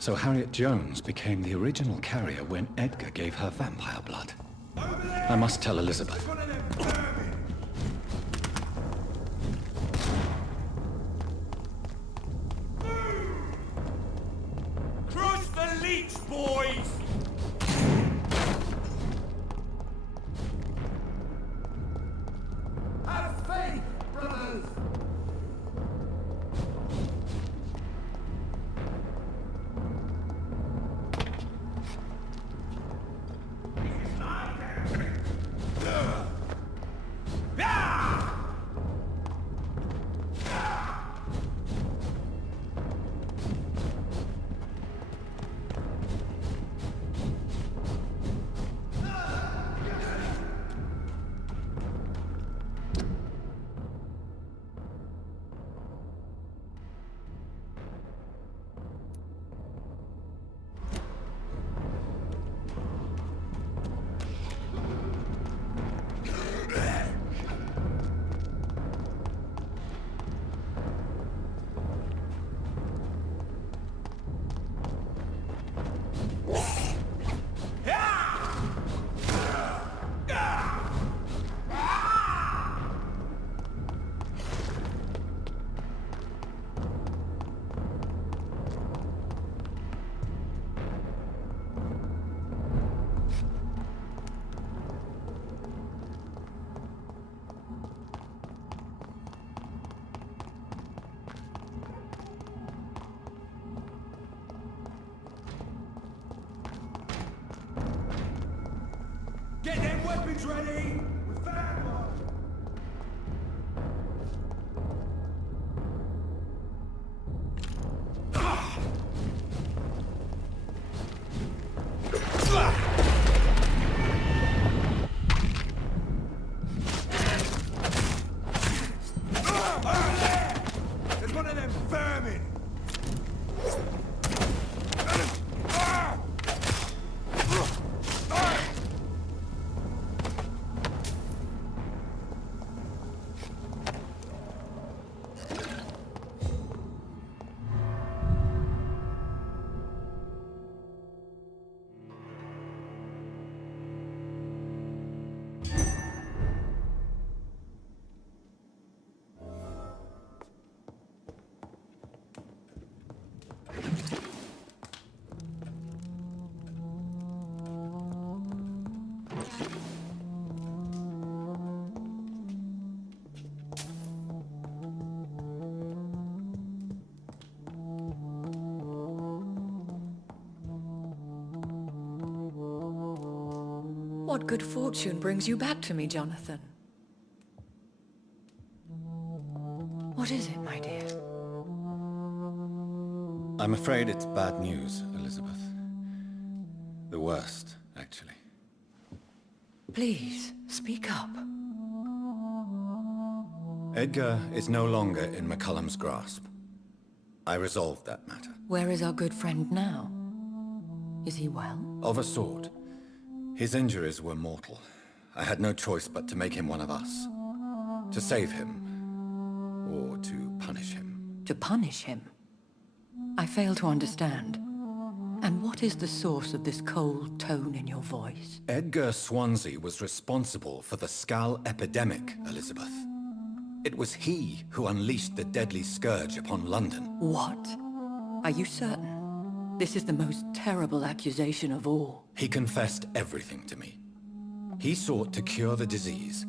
So Harriet Jones became the original carrier when Edgar gave her vampire blood. I must tell Elizabeth. Crush the leech, boys! Have faith, brothers! Get them weapons ready! With that one! Over there! There's one of them vermin! What good fortune brings you back to me, Jonathan? What is it, my dear? I'm afraid it's bad news, Elizabeth. The worst, actually. Please, speak up. Edgar is no longer in McCullum's grasp. I resolved that matter. Where is our good friend now? Is he well? Of a sort. His injuries were mortal. I had no choice but to make him one of us. To save him. Or to punish him. To punish him? I fail to understand. And what is the source of this cold tone in your voice? Edgar Swansea was responsible for the Skal epidemic, Elizabeth. It was he who unleashed the deadly scourge upon London. What? Are you certain? This is the most terrible accusation of all. He confessed everything to me. He sought to cure the disease,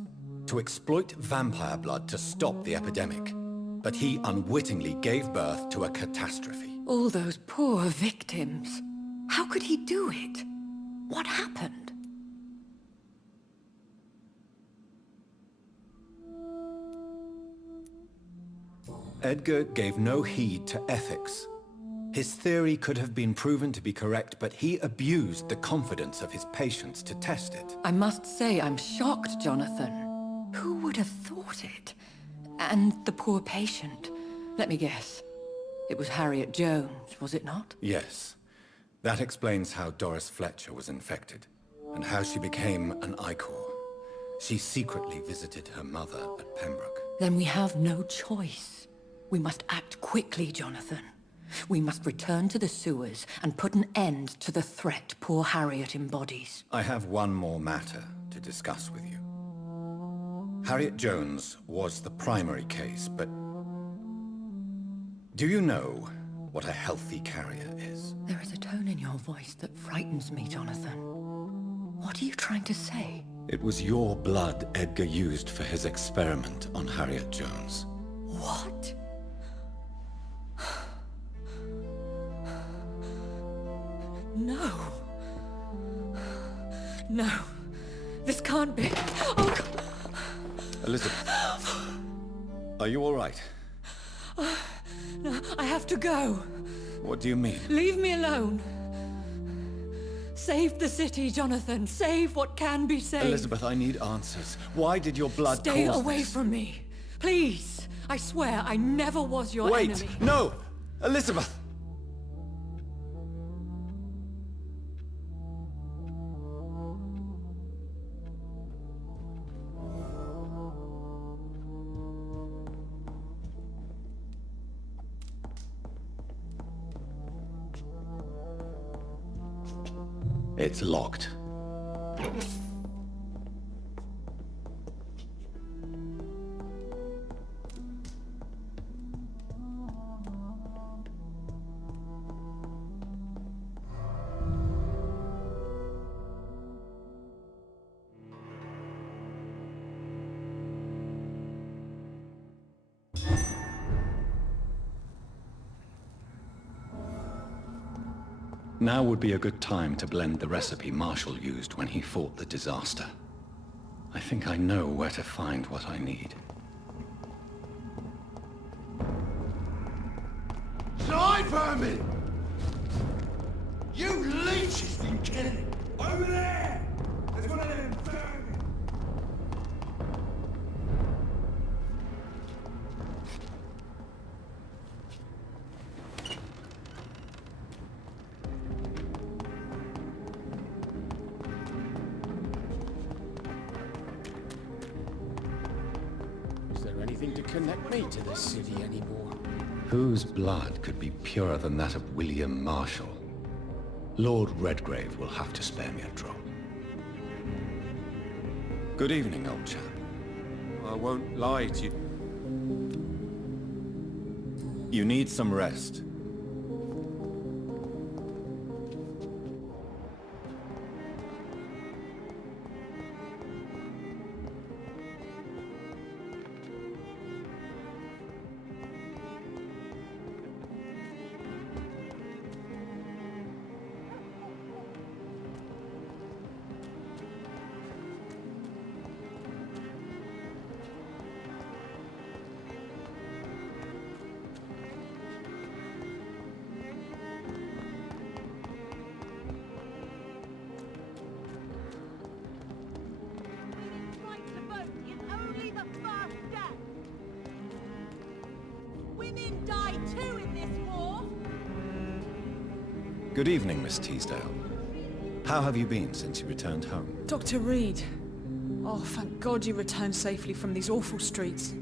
to exploit vampire blood to stop the epidemic. But he unwittingly gave birth to a catastrophe. All those poor victims. How could he do it? What happened? Edgar gave no heed to ethics. His theory could have been proven to be correct, but he abused the confidence of his patients to test it. I must say I'm shocked, Jonathan. Who would have thought it? And the poor patient. Let me guess. It was Harriet Jones, was it not? Yes. That explains how Doris Fletcher was infected, and how she became an Ichor. She secretly visited her mother at Pembroke. Then we have no choice. We must act quickly, Jonathan. We must return to the sewers and put an end to the threat poor Harriet embodies. I have one more matter to discuss with you. Harriet Jones was the primary case, but do you know what a healthy carrier is? There is a tone in your voice that frightens me, Jonathan. What are you trying to say? It was your blood Edgar used for his experiment on Harriet Jones. What? No. No. This can't be. Oh, God. Elizabeth, are you all right? No, I have to go. What do you mean? Leave me alone. Save the city, Jonathan. Save what can be saved. Elizabeth, I need answers. Why did your blood Stay cause away this? from me. Please. I swear I never was your Wait! enemy. No! Elizabeth! It's locked. Now would be a good time to blend the recipe Marshall used when he fought the disaster. I think I know where to find what I need. Side vermin! You leeches been killing. Over there! There's one of them vermin! Is there anything to connect me to this city anymore? Whose blood could be purer than that of William Marshall? Lord Redgrave will have to spare me a drop. Good evening, old chap. I won't lie to you. You need some rest. Right to vote is only the first step. Women die too in this war. Good evening, Miss Teasdale. How have you been since you returned home? Dr. Reid. Oh, thank God you returned safely from these awful streets.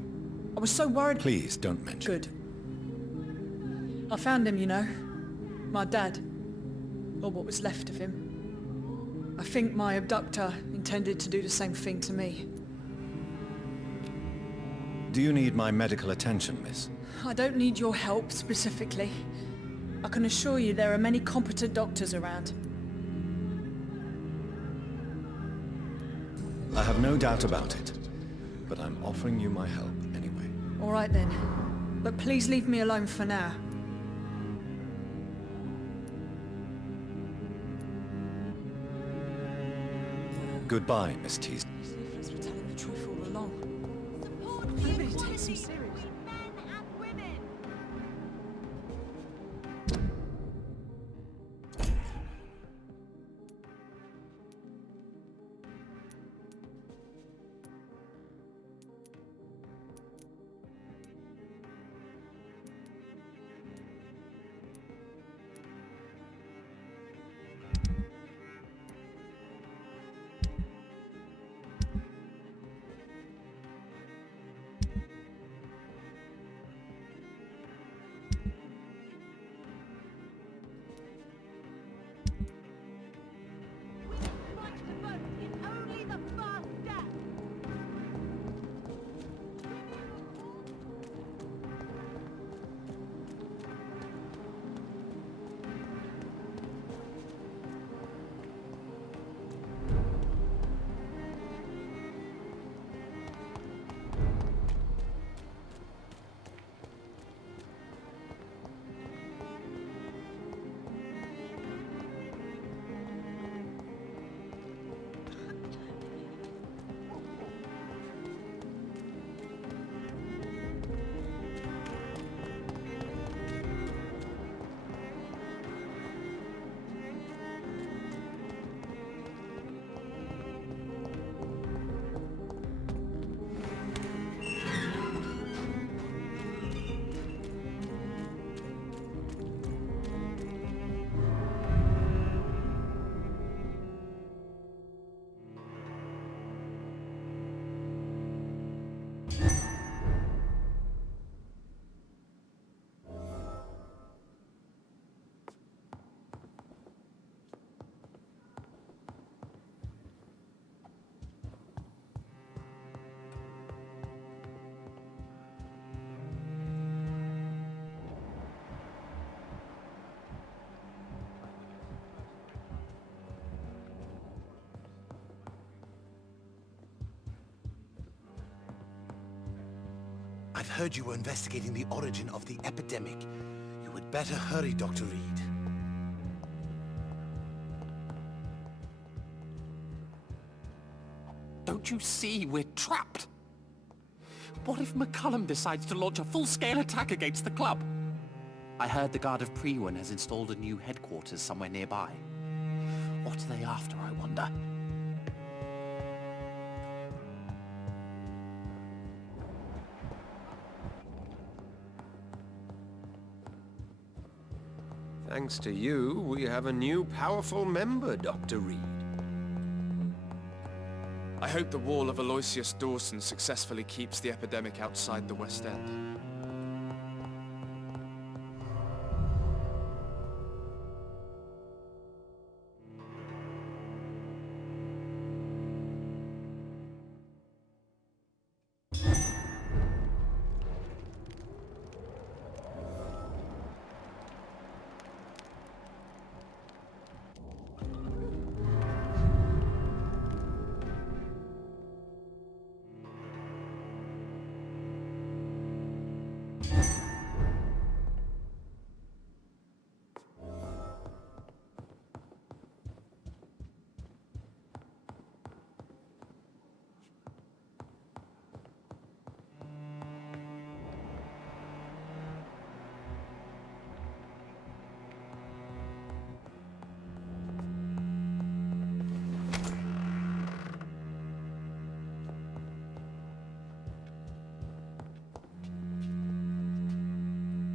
I was so worried. Please don't mention Good. I found him, you know. My dad. Or what was left of him. I think my abductor intended to do the same thing to me. Do you need my medical attention, miss? I don't need your help specifically. I can assure you there are many competent doctors around. I have no doubt about it, but I'm offering you my help anyway. All right then. But please leave me alone for now. Goodbye, Miss Teasdale. These leaflets were telling the truth all along. Support the Nobody takes equality them serious. between men and women. I've heard you were investigating the origin of the epidemic. You had better hurry, Dr. Reid. Don't you see we're trapped? What if McCullum decides to launch a full-scale attack against the club? I heard the Guard of Prewen has installed a new headquarters somewhere nearby. What are they after, I wonder? Thanks to you, we have a new powerful member, Dr. Reid. I hope the wall of Aloysius Dawson successfully keeps the epidemic outside the West End.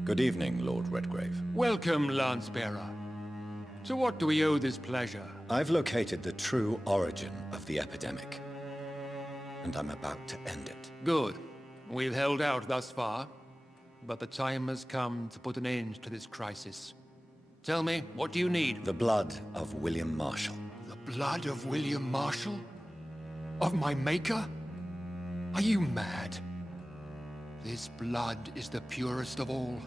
Good evening, Lord Redgrave. Welcome, Lance-Bearer. To what do we owe this pleasure? I've located the true origin of the epidemic, and I'm about to end it. Good. We've held out thus far, but the time has come to put an end to this crisis. Tell me, what do you need? The blood of William Marshall. The blood of William Marshall? Of my maker? Are you mad? This blood is the purest of all.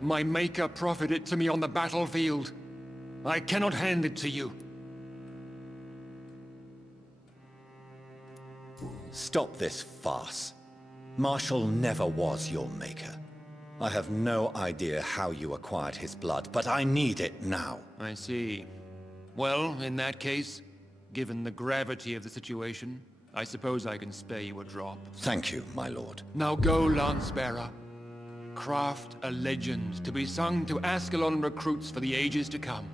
My maker proffered it to me on the battlefield. I cannot hand it to you. Stop this farce. Marshall never was your maker. I have no idea how you acquired his blood, but I need it now. I see. Well, in that case, given the gravity of the situation, I suppose I can spare you a drop. Thank you, my lord. Now go, Lance-Bearer. Craft a legend to be sung to Ascalon recruits for the ages to come.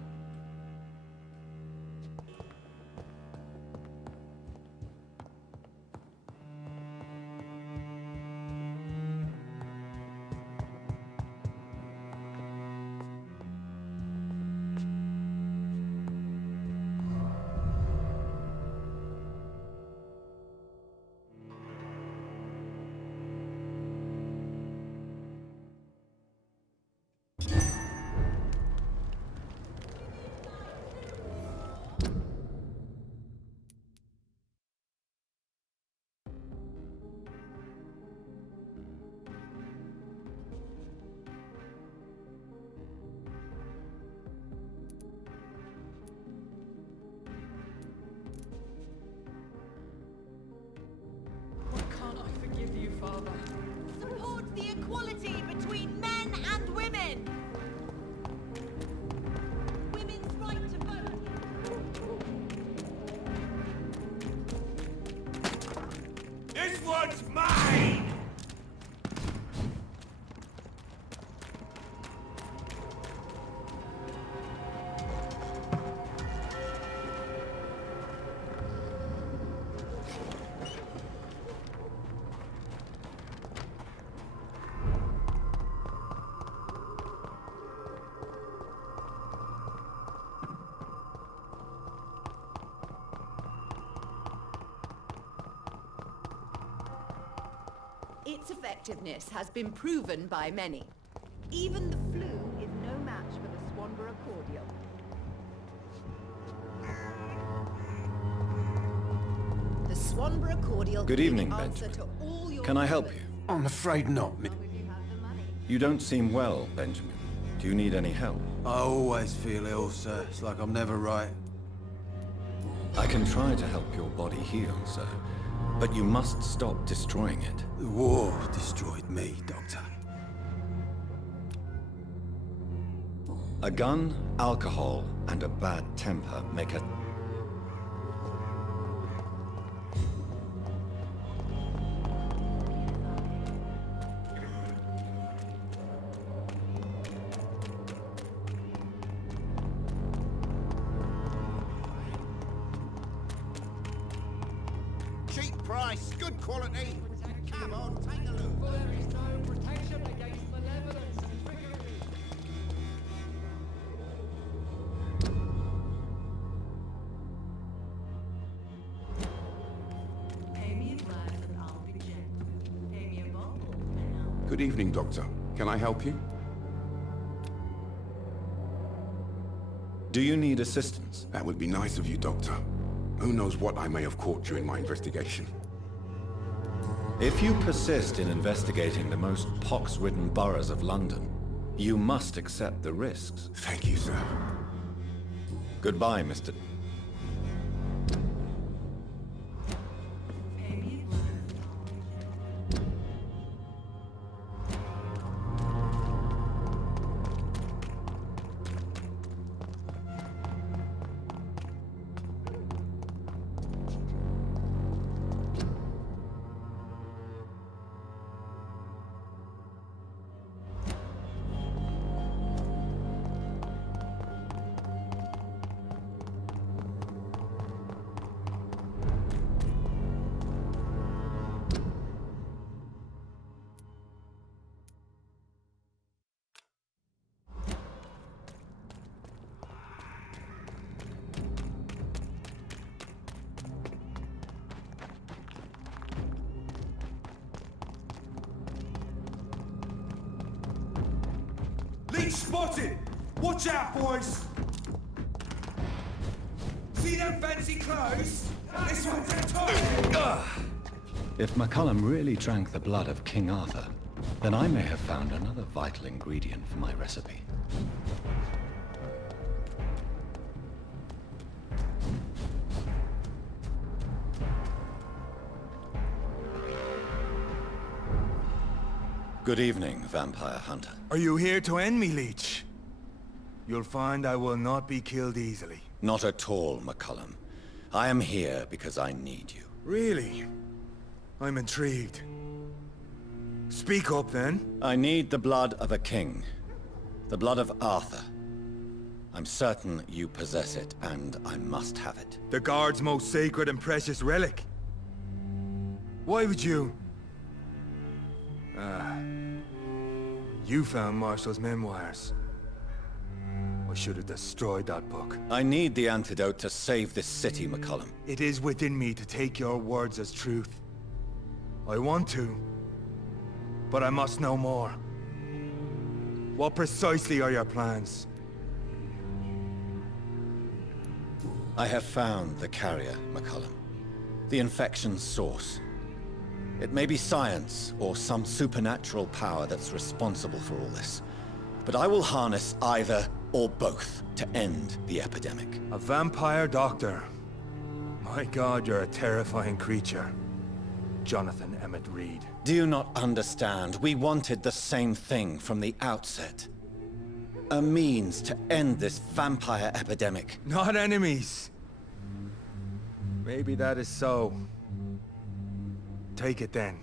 Father. Support the equality between men and women. Women's right to vote. This one's mine! Its effectiveness has been proven by many. Even the flu is no match for the Swanborough cordial. The Swanborough cordial. Good evening, is the answer Benjamin. to all your Can I help problems. you? I'm afraid not. You don't seem well, Benjamin. Do you need any help? I always feel ill, sir. It's like I'm never right. I can try to help your body heal, sir. But you must stop destroying it. The war destroyed me, Doctor. A gun, alcohol, and a bad temper make a... Cheap price, good quality. Come on, take a look. There is no protection against malevolence and trickery. Good evening, Doctor. Can I help you? Do you need assistance? That would be nice of you, Doctor. Who knows what I may have caught during my investigation. If you persist in investigating the most pox-ridden boroughs of London, you must accept the risks. Thank you, sir. Goodbye, Mr. Leech spotted! Watch out, boys! See them fancy clothes? This one's a top! If McCullum really drank the blood of King Arthur, then I may have found another vital ingredient for my recipe. Good evening, vampire hunter. Are you here to end me, Leech? You'll find I will not be killed easily. Not at all, McCullum. I am here because I need you. Really? I'm intrigued. Speak up, then. I need the blood of a king. The blood of Arthur. I'm certain you possess it, and I must have it. The Guard's most sacred and precious relic. Why would you? You found Marshall's memoirs. I should have destroyed that book. I need the antidote to save this city, McCullum. It is within me to take your words as truth. I want to, but I must know more. What precisely are your plans? I have found the carrier, McCullum. The infection's source. It may be science, or some supernatural power that's responsible for all this. But I will harness either or both to end the epidemic. A vampire doctor. My God, you're a terrifying creature. Jonathan Emmett Reid. Do you not understand? We wanted the same thing from the outset. A means to end this vampire epidemic. Not enemies. Maybe that is so. Take it then.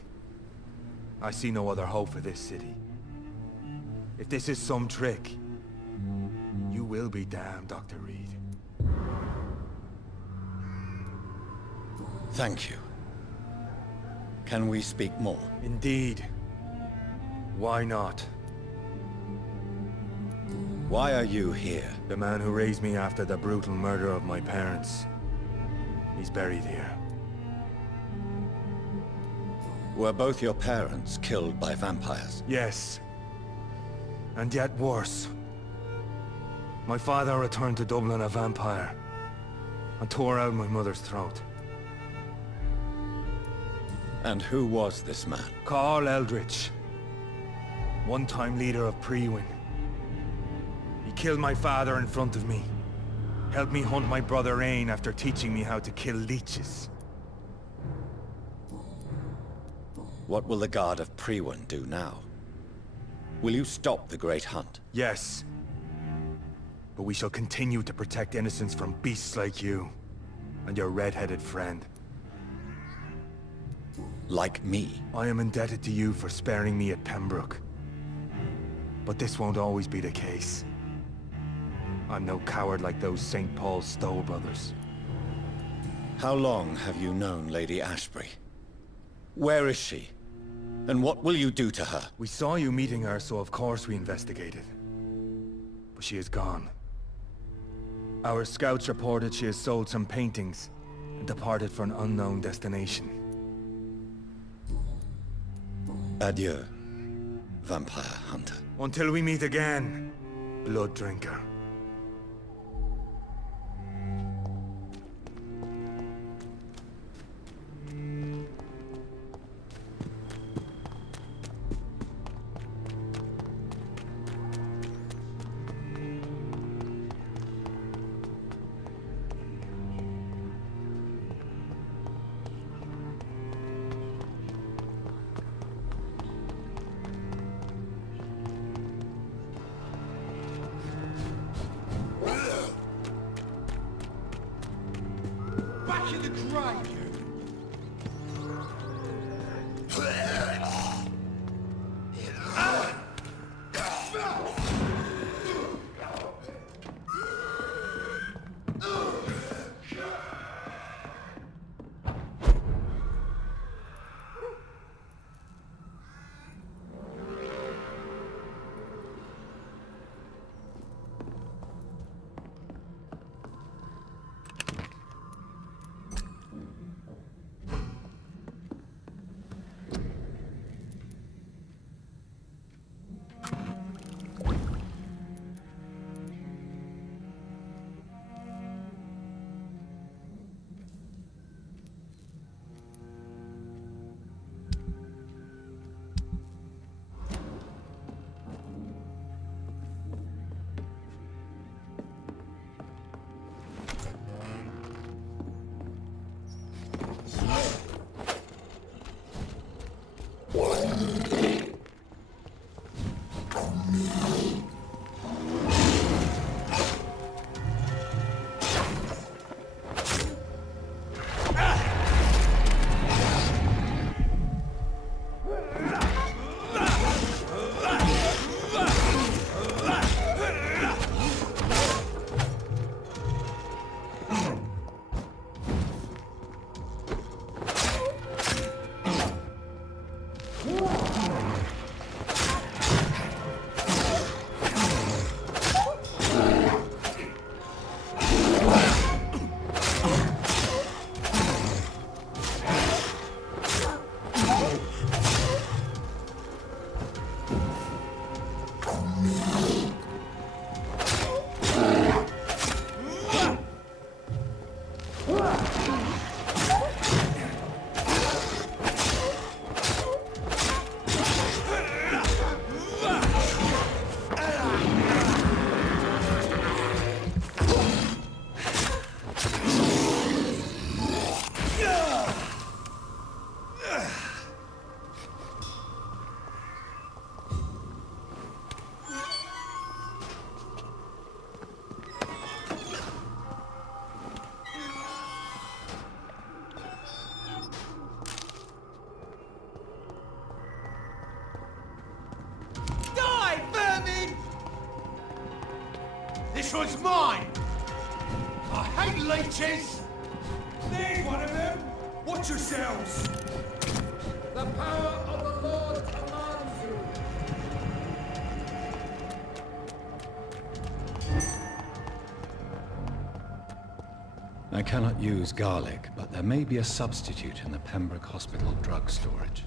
I see no other hope for this city. If this is some trick, you will be damned, Dr. Reid. Thank you. Can we speak more? Indeed. Why not? Why are you here? The man who raised me after the brutal murder of my parents. He's buried here. Were both your parents killed by vampires? Yes. And yet worse. My father returned to Dublin a vampire and tore out my mother's throat. And who was this man? Carl Eldritch. One-time leader of Prewin. He killed my father in front of me. Helped me hunt my brother Ain after teaching me how to kill leeches. What will the Guard of Priwen do now? Will you stop the Great Hunt? Yes. But we shall continue to protect innocents from beasts like you and your red-headed friend. Like me? I am indebted to you for sparing me at Pembroke. But this won't always be the case. I'm no coward like those St. Paul's Stowe brothers. How long have you known Lady Ashbury? Where is she? And what will you do to her? We saw you meeting her, so of course we investigated. But she is gone. Our scouts reported she has sold some paintings and departed for an unknown destination. Adieu, vampire hunter. Until we meet again, blood drinker. Back in the grave! This one's mine! I hate leeches! There's one of them! Watch yourselves! The power of the Lord commands you! I cannot use garlic, but there may be a substitute in the Pembroke Hospital drug storage.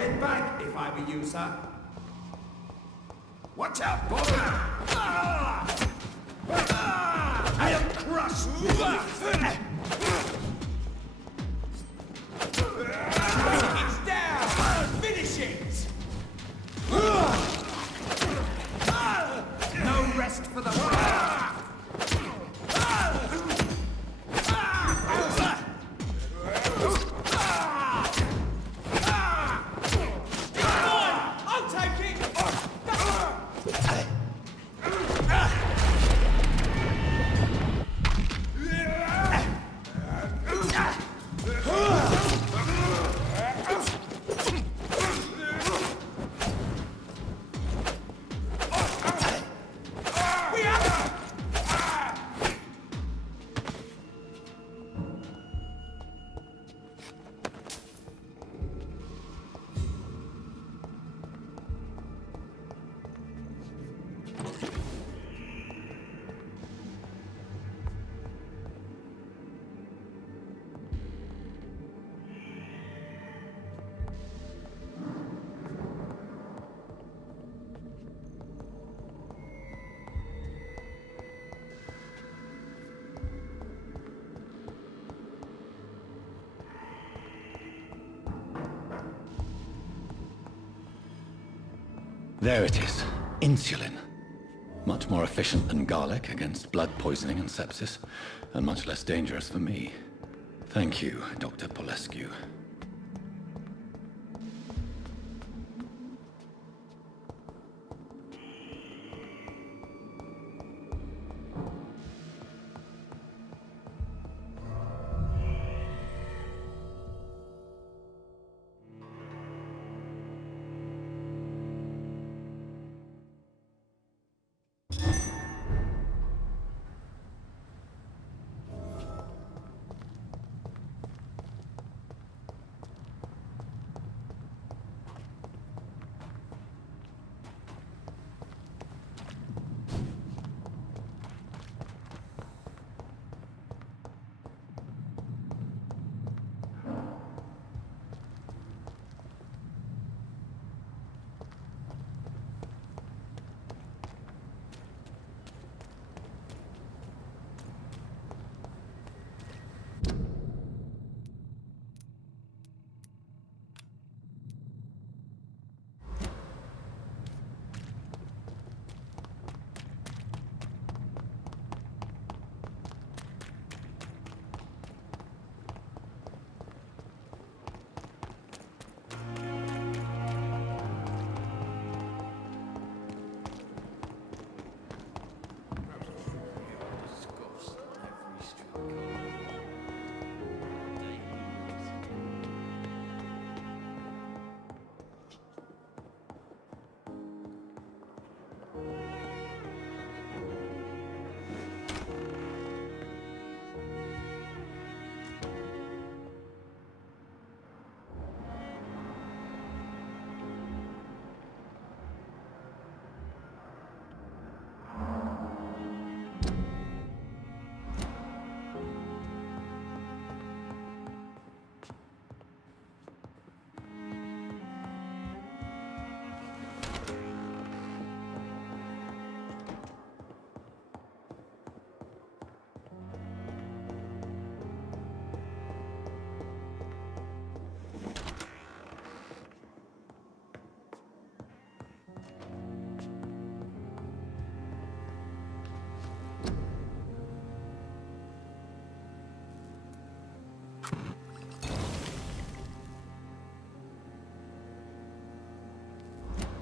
head back if I were you, sir. Watch out, boy! I am crushed! It's down! Finish it! No rest for the There it is. Insulin. Much more efficient than garlic against blood poisoning and sepsis, and much less dangerous for me. Thank you, Dr. Polescu.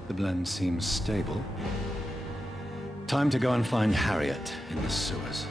The blend seems stable. Time to go and find Harriet in the sewers.